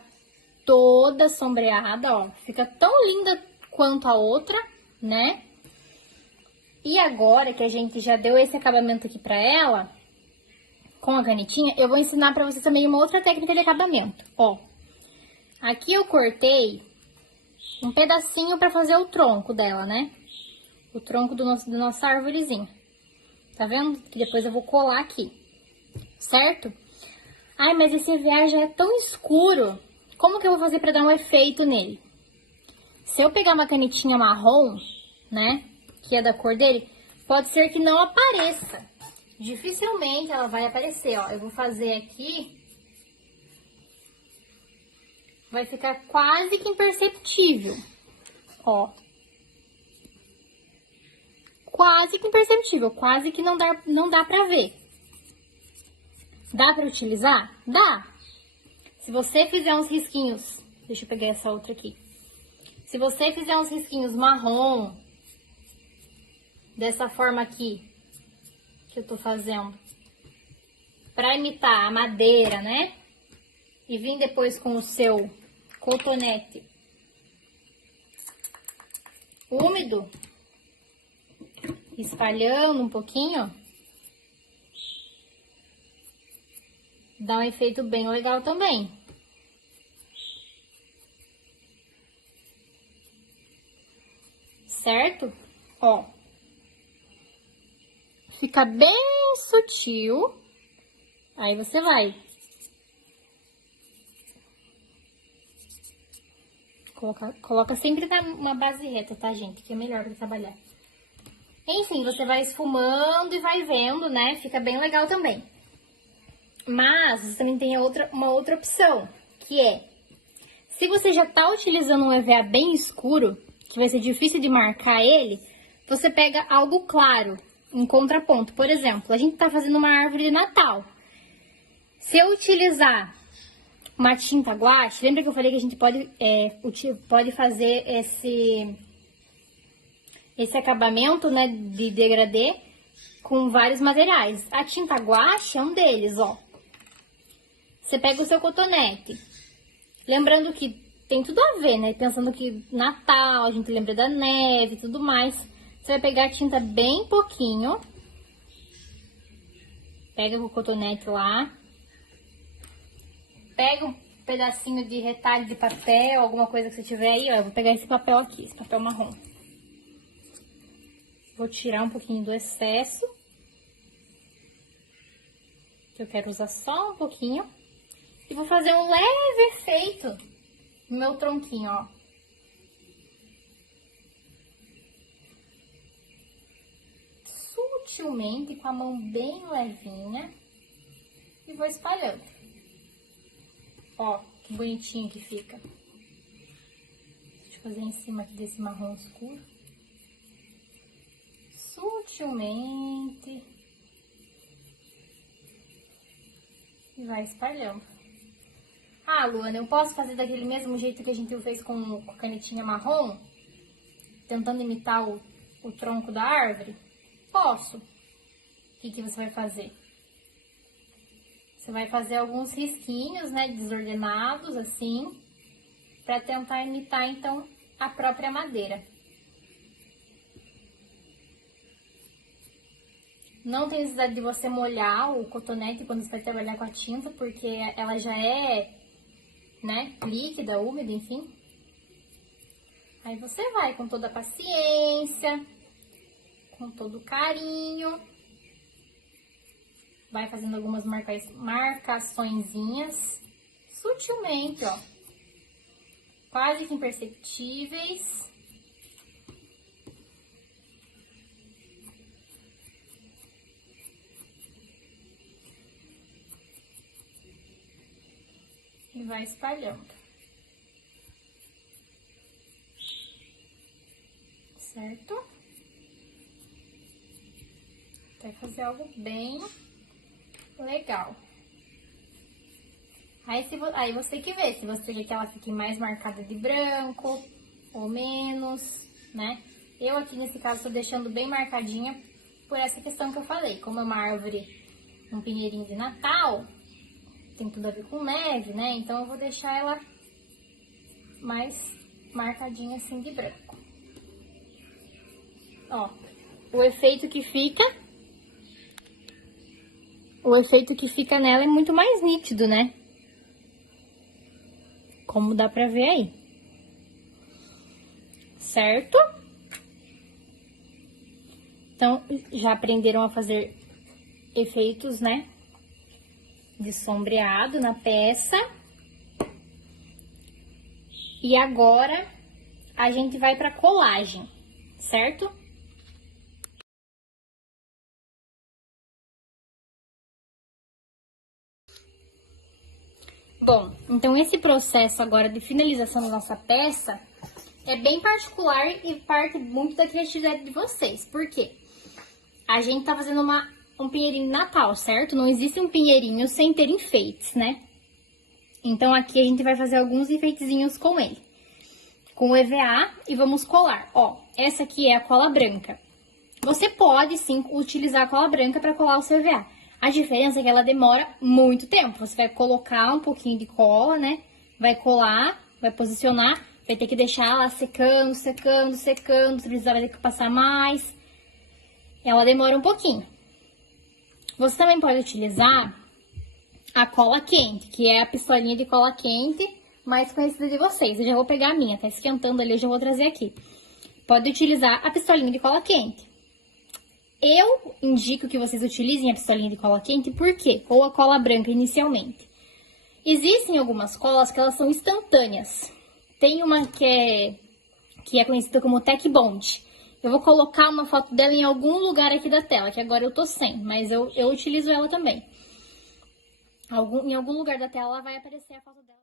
toda sombreada, ó, fica tão linda quanto a outra, né? E agora que a gente já deu esse acabamento aqui pra ela, com a canetinha, eu vou ensinar pra vocês também uma outra técnica de acabamento, ó. Aqui eu cortei um pedacinho pra fazer o tronco dela, né? O tronco da nossa árvorezinha. Tá vendo? Que depois eu vou colar aqui, certo? Ai, mas esse EVA já é tão escuro. Como que eu vou fazer pra dar um efeito nele? Se eu pegar uma canetinha marrom, né? Que é da cor dele, pode ser que não apareça. dificilmente ela vai aparecer, ó. Eu vou fazer aqui, vai ficar quase que imperceptível, ó. Quase que imperceptível, quase que não dá pra ver. Dá pra utilizar? Dá. Se você fizer uns risquinhos, deixa eu pegar essa outra aqui. Se você fizer uns risquinhos marrom, dessa forma aqui, que eu tô fazendo, pra imitar a madeira, né? E vir depois com o seu cotonete úmido, espalhando um pouquinho, dá um efeito bem legal também. Certo? Ó. Fica bem sutil. Aí você vai coloca sempre uma base reta, tá, gente? Que é melhor pra trabalhar. Enfim, você vai esfumando e vai vendo, né? Fica bem legal também. Mas você também tem uma outra opção, que é, se você já tá utilizando um EVA bem escuro, que vai ser difícil de marcar ele, você pega algo claro, em contraponto. Por exemplo, a gente tá fazendo uma árvore de Natal. Se eu utilizar uma tinta guache, lembra que eu falei que a gente pode fazer esse acabamento, né, de degradê com vários materiais. A tinta guache é um deles, ó. Você pega o seu cotonete, lembrando que tem tudo a ver, né? Pensando que Natal, a gente lembra da neve e tudo mais. Você vai pegar a tinta bem pouquinho. Pega o cotonete lá. Pega um pedacinho de retalho de papel, alguma coisa que você tiver aí, ó. Eu vou pegar esse papel aqui, esse papel marrom. Vou tirar um pouquinho do excesso. Que eu quero usar só um pouquinho. E vou fazer um leve efeito no meu tronquinho, ó. Sutilmente, com a mão bem levinha. E vou espalhando. Ó, que bonitinho que fica. Deixa eu fazer em cima aqui desse marrom escuro. Sutilmente. E vai espalhando. Ah, Luana, eu posso fazer daquele mesmo jeito que a gente fez com a canetinha marrom? Tentando imitar o tronco da árvore? Posso. O que você vai fazer? Você vai fazer alguns risquinhos, né, desordenados, assim, para tentar imitar, então, a própria madeira. Não tem necessidade de você molhar o cotonete quando você vai trabalhar com a tinta, porque ela já é, né, líquida, úmida, enfim. Aí você vai com toda a paciência, com todo o carinho. Vai fazendo algumas marcaçõezinhas, sutilmente, ó. Quase que imperceptíveis. E vai espalhando. Certo? Vai fazer algo bem legal. Aí você que vê, se você quer que ela fique mais marcada de branco ou menos, né? Eu aqui nesse caso tô deixando bem marcadinha por essa questão que eu falei. Como é uma árvore, um pinheirinho de Natal, tem tudo a ver com neve, né? Então eu vou deixar ela mais marcadinha assim de branco. Ó, o efeito que fica nela é muito mais nítido, né? Como dá pra ver aí. Certo? Então, já aprenderam a fazer efeitos, né? De sombreado na peça. E agora, a gente vai pra colagem, certo? Bom, então esse processo agora de finalização da nossa peça é bem particular e parte muito da criatividade de vocês. Por quê? A gente tá fazendo um pinheirinho de Natal, certo? Não existe um pinheirinho sem ter enfeites, né? Então aqui a gente vai fazer alguns enfeitezinhos com ele. Com o EVA e vamos colar. Ó, essa aqui é a cola branca. Você pode sim utilizar a cola branca para colar o seu EVA. A diferença é que ela demora muito tempo. Você vai colocar um pouquinho de cola, né? Vai colar, vai posicionar, vai ter que deixar ela secando, secando, secando. Se precisar, vai ter que passar mais. Ela demora um pouquinho. Você também pode utilizar a cola quente, que é a pistolinha de cola quente mais conhecida de vocês. Eu já vou pegar a minha, tá esquentando ali, eu já vou trazer aqui. Pode utilizar a pistolinha de cola quente. Eu indico que vocês utilizem a pistolinha de cola quente, por quê? Ou a cola branca inicialmente. Existem algumas colas que elas são instantâneas. Tem uma que é conhecida como Tech Bond. Eu vou colocar uma foto dela em algum lugar aqui da tela, que agora eu tô sem, mas eu utilizo ela também. Em algum lugar da tela vai aparecer a foto dela.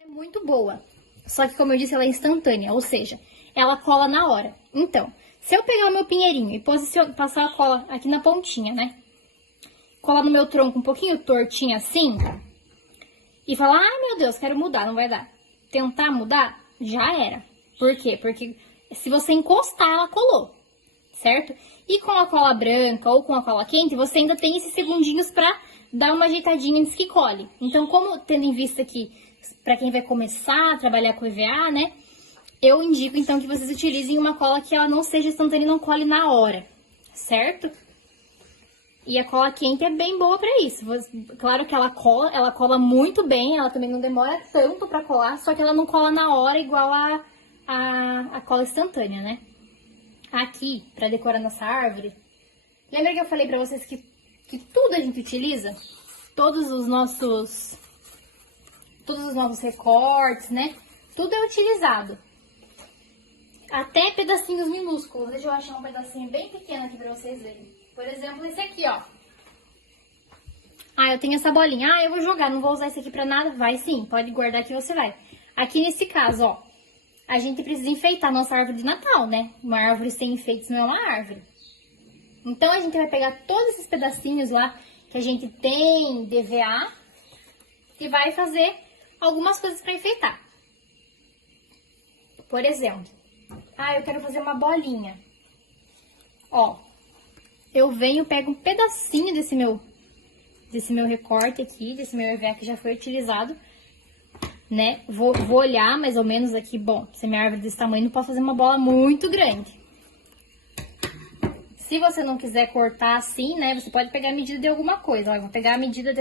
É muito boa, só que como eu disse, ela é instantânea, ou seja, ela cola na hora. Então, se eu pegar o meu pinheirinho e passar a cola aqui na pontinha, né? Colar no meu tronco um pouquinho tortinho assim, e falar, ai meu Deus, quero mudar, não vai dar. Tentar mudar, já era. Por quê? Porque se você encostar, ela colou, certo? E com a cola branca ou com a cola quente, você ainda tem esses segundinhos pra dar uma ajeitadinha antes que cole. Então, como tendo em vista que, pra quem vai começar a trabalhar com EVA, né? Eu indico, então, que vocês utilizem uma cola que ela não seja instantânea e não cole na hora, certo? E a cola quente é bem boa pra isso. Claro que ela cola muito bem, ela também não demora tanto pra colar, só que ela não cola na hora igual a cola instantânea, né? Aqui, pra decorar nossa árvore, lembra que eu falei pra vocês que tudo a gente utiliza? Todos os nossos recortes, né? Tudo é utilizado. Até pedacinhos minúsculos. Deixa eu achar um pedacinho bem pequeno aqui pra vocês verem. Por exemplo, esse aqui, ó. Ah, eu tenho essa bolinha. Ah, eu vou jogar, não vou usar esse aqui pra nada. Vai sim, pode guardar que você vai. Aqui nesse caso, ó. A gente precisa enfeitar nossa árvore de Natal, né? Uma árvore sem enfeites não é uma árvore. Então, a gente vai pegar todos esses pedacinhos lá que a gente tem de EVA e vai fazer algumas coisas pra enfeitar. Por exemplo, eu quero fazer uma bolinha. Ó, eu venho, pego um pedacinho desse meu recorte aqui, desse meu EVA que já foi utilizado, né? Vou olhar mais ou menos aqui, bom, se minha árvore desse tamanho, não posso fazer uma bola muito grande. Se você não quiser cortar assim, né, você pode pegar a medida de alguma coisa. Ó, eu vou pegar a medida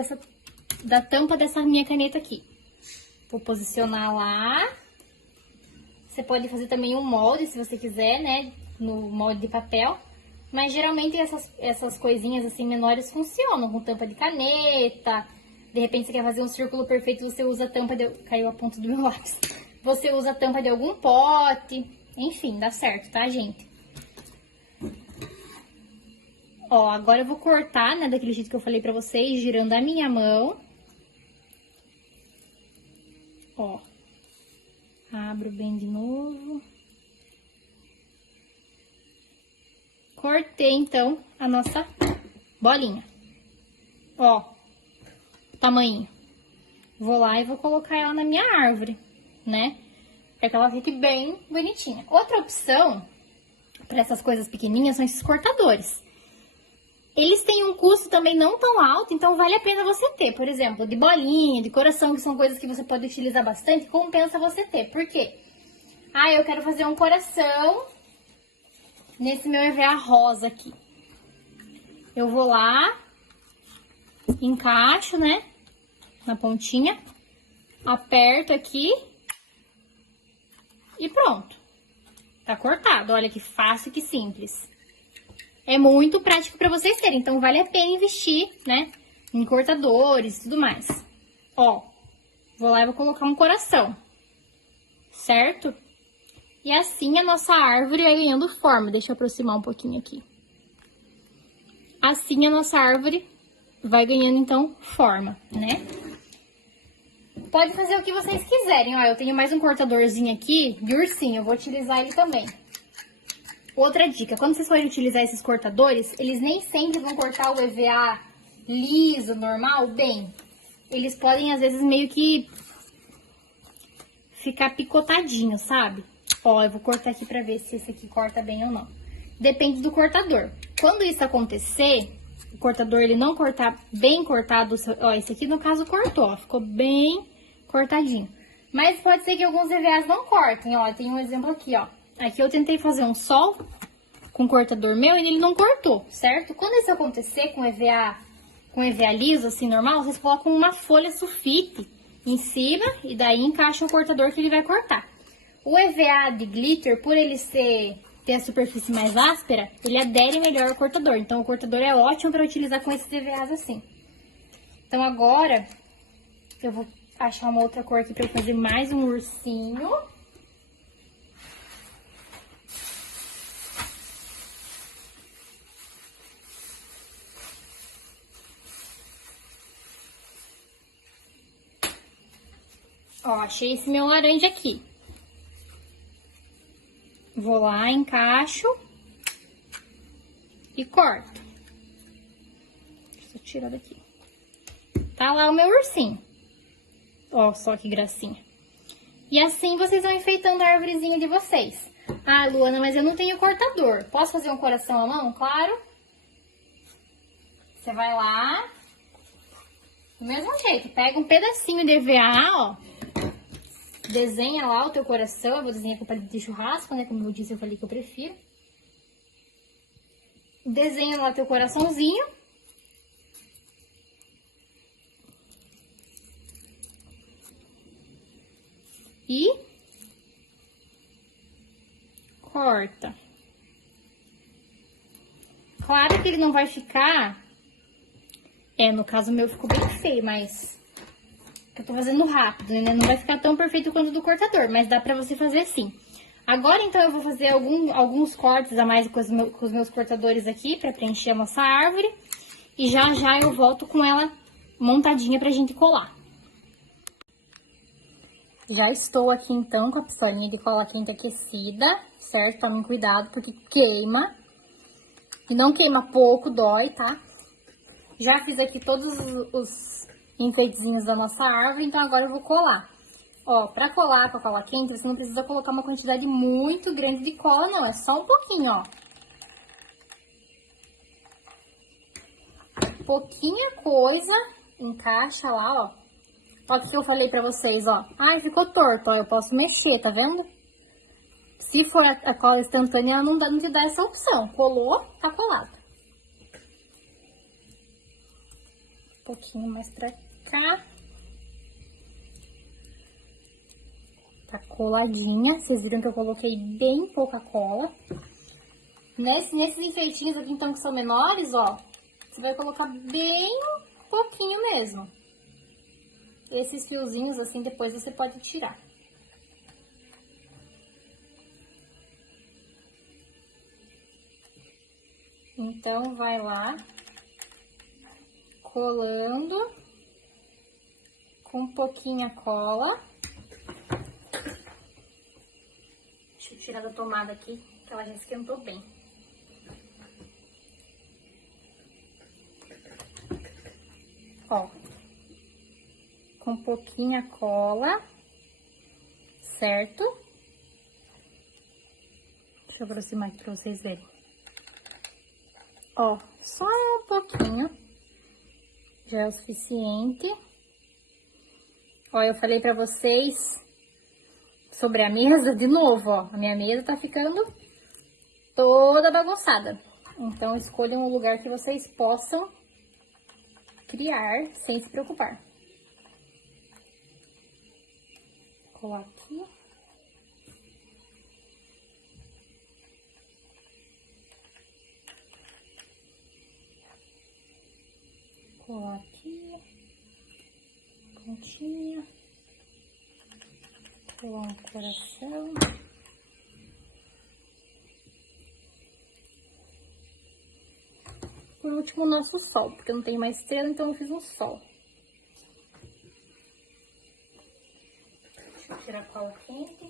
da tampa dessa minha caneta aqui. Vou posicionar lá. Você pode fazer também um molde, se você quiser, né, no molde de papel. Mas geralmente essas coisinhas assim menores funcionam com tampa de caneta. De repente você quer fazer um círculo perfeito, você usa a tampa de... Caiu a ponta do meu lápis. Você usa a tampa de algum pote. Enfim, dá certo, tá, gente? Ó, agora eu vou cortar, né, daquele jeito que eu falei pra vocês, girando a minha mão. Ó. Abro bem de novo. Cortei, então, a nossa bolinha. Ó, tamanho. Vou lá e vou colocar ela na minha árvore, né? Pra que ela fique bem bonitinha. Outra opção para essas coisas pequenininhas são esses cortadores. Eles têm um custo também não tão alto, então vale a pena você ter. Por exemplo, de bolinha, de coração, que são coisas que você pode utilizar bastante, compensa você ter. Por quê? Eu quero fazer um coração nesse meu EVA rosa aqui. Eu vou lá, encaixo, né, na pontinha, aperto aqui e pronto. Tá cortado, olha que fácil, que simples. É muito prático pra vocês terem, então vale a pena investir, né, em cortadores e tudo mais. Ó, vou lá e vou colocar um coração, certo? E assim a nossa árvore vai ganhando forma. Deixa eu aproximar um pouquinho aqui. Assim a nossa árvore vai ganhando, então, forma, né? Pode fazer o que vocês quiserem, ó. Eu tenho mais um cortadorzinho aqui de ursinho, eu vou utilizar ele também. Outra dica, quando vocês forem utilizar esses cortadores, eles nem sempre vão cortar o EVA liso, normal, bem. Eles podem, às vezes, meio que ficar picotadinho, sabe? Ó, eu vou cortar aqui pra ver se esse aqui corta bem ou não. Depende do cortador. Quando isso acontecer, o cortador ele não cortar bem cortado, ó, esse aqui no caso cortou, ó, ficou bem cortadinho. Mas pode ser que alguns EVAs não cortem, ó, tem um exemplo aqui, ó. Aqui eu tentei fazer um sol com o cortador meu e ele não cortou, certo? Quando isso acontecer com EVA liso, assim, normal, vocês colocam uma folha sulfite em cima e daí encaixa o cortador que ele vai cortar. O EVA de glitter, por ele ter a superfície mais áspera, ele adere melhor ao cortador. Então, o cortador é ótimo para utilizar com esses EVAs assim. Então, agora, eu vou achar uma outra cor aqui para eu fazer mais um ursinho. Ó, achei esse meu laranja aqui. Vou lá, encaixo e corto. Deixa eu tirar daqui. Tá lá o meu ursinho. Ó, só que gracinha. E assim vocês vão enfeitando a árvorezinha de vocês. Ah, Luana, mas eu não tenho cortador. Posso fazer um coração à mão? Claro. Você vai lá. Do mesmo jeito, pega um pedacinho de EVA, ó. Desenha lá o teu coração. Eu vou desenhar com palito de churrasco, né? Como eu disse, eu falei que eu prefiro. Desenha lá teu coraçãozinho. E corta. Claro que ele não vai ficar... no caso o meu ficou bem feio, mas... eu tô fazendo rápido, né? Não vai ficar tão perfeito quanto o do cortador, mas dá pra você fazer sim. Agora, então, eu vou fazer alguns cortes a mais com os meus cortadores aqui, pra preencher a nossa árvore. E já já eu volto com ela montadinha pra gente colar. Já estou aqui, então, com a pistolinha de cola quente aquecida, certo? Tomem cuidado, porque queima. E não queima pouco, dói, tá? Já fiz aqui todos os enfeitezinhos da nossa árvore, então agora eu vou colar. Ó, pra colar com a cola quente, você não precisa colocar uma quantidade muito grande de cola, não. É só um pouquinho, ó. Pouquinha coisa, encaixa lá, ó. Olha o que eu falei pra vocês, ó. Ai, ficou torto, ó. Eu posso mexer, tá vendo? Se for a cola instantânea, ela não te dá essa opção. Colou, tá colado. Um pouquinho mais pra cá. Tá coladinha. Vocês viram que eu coloquei bem pouca cola. Nesses enfeitinhos aqui, então, que são menores, ó. Você vai colocar bem pouquinho mesmo. Esses fiozinhos, assim, depois você pode tirar. Então, vai lá, colando com pouquinha cola. Deixa eu tirar da tomada aqui, que ela já esquentou bem. Ó, com pouquinha cola, certo? Deixa eu aproximar aqui pra vocês verem. Ó, só um pouquinho, já é o suficiente. Ó, eu falei pra vocês sobre a mesa, de novo, ó. A minha mesa tá ficando toda bagunçada. Então, escolham um lugar que vocês possam criar sem se preocupar. Colar aqui. Colar aqui. Pontinha. Colar um coração. Por último, o nosso sol, porque eu não tenho mais estrela, então eu fiz um sol. a cola quente.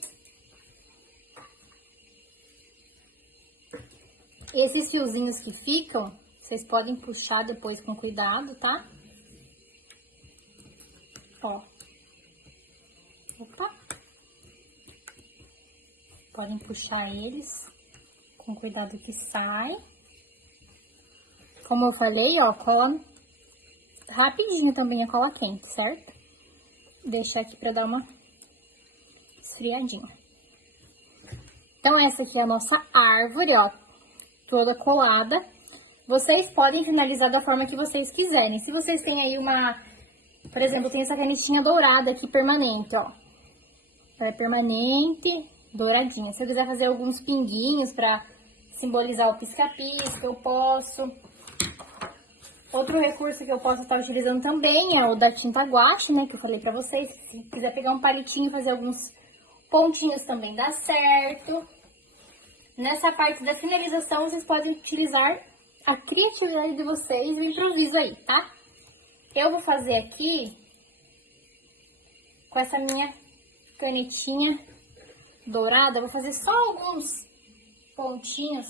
Esses fiozinhos que ficam, vocês podem puxar depois com cuidado, tá? Ó. Opa. Podem puxar eles com cuidado que sai. Como eu falei, ó, cola rapidinho também a cola quente, certo? Deixar aqui pra dar uma esfriadinha. Então, essa aqui é a nossa árvore, ó, toda colada. Vocês podem finalizar da forma que vocês quiserem. Se vocês têm aí uma, por exemplo, tem essa canetinha dourada aqui permanente, ó. É permanente, douradinha. Se eu quiser fazer alguns pinguinhos pra simbolizar o pisca-pisca, eu posso. Outro recurso que eu posso estar utilizando também é o da tinta guache, né, que eu falei pra vocês. Se quiser pegar um palitinho e fazer alguns pontinhos também dá certo. Nessa parte da finalização, vocês podem utilizar a criatividade de vocês e o improviso aí, tá? Eu vou fazer aqui com essa minha canetinha dourada, vou fazer só alguns pontinhos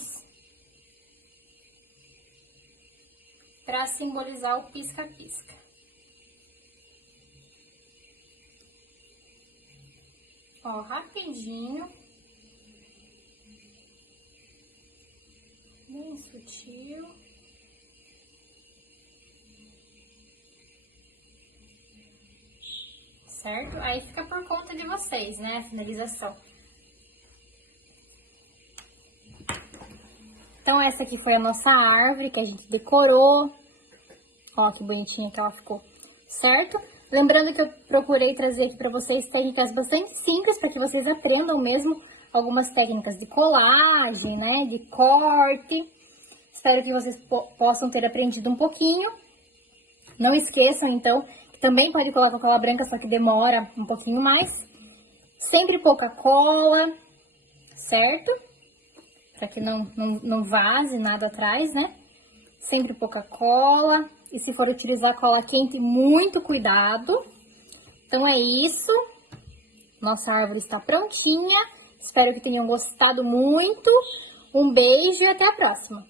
para simbolizar o pisca-pisca. Ó, rapidinho. Bem sutil. Certo? Aí fica por conta de vocês, né, a finalização. Então, essa aqui foi a nossa árvore que a gente decorou. Ó, que bonitinha que ela ficou, certo? Lembrando que eu procurei trazer aqui pra vocês técnicas bastante simples, para que vocês aprendam mesmo algumas técnicas de colagem, né, de corte. Espero que vocês possam ter aprendido um pouquinho. Não esqueçam, então, que também pode colocar cola branca, só que demora um pouquinho mais. Sempre pouca cola, certo? Para que não vaze nada atrás, né? Sempre pouca cola. E se for utilizar cola quente, muito cuidado. Então é isso. Nossa árvore está prontinha. Espero que tenham gostado muito. Um beijo e até a próxima.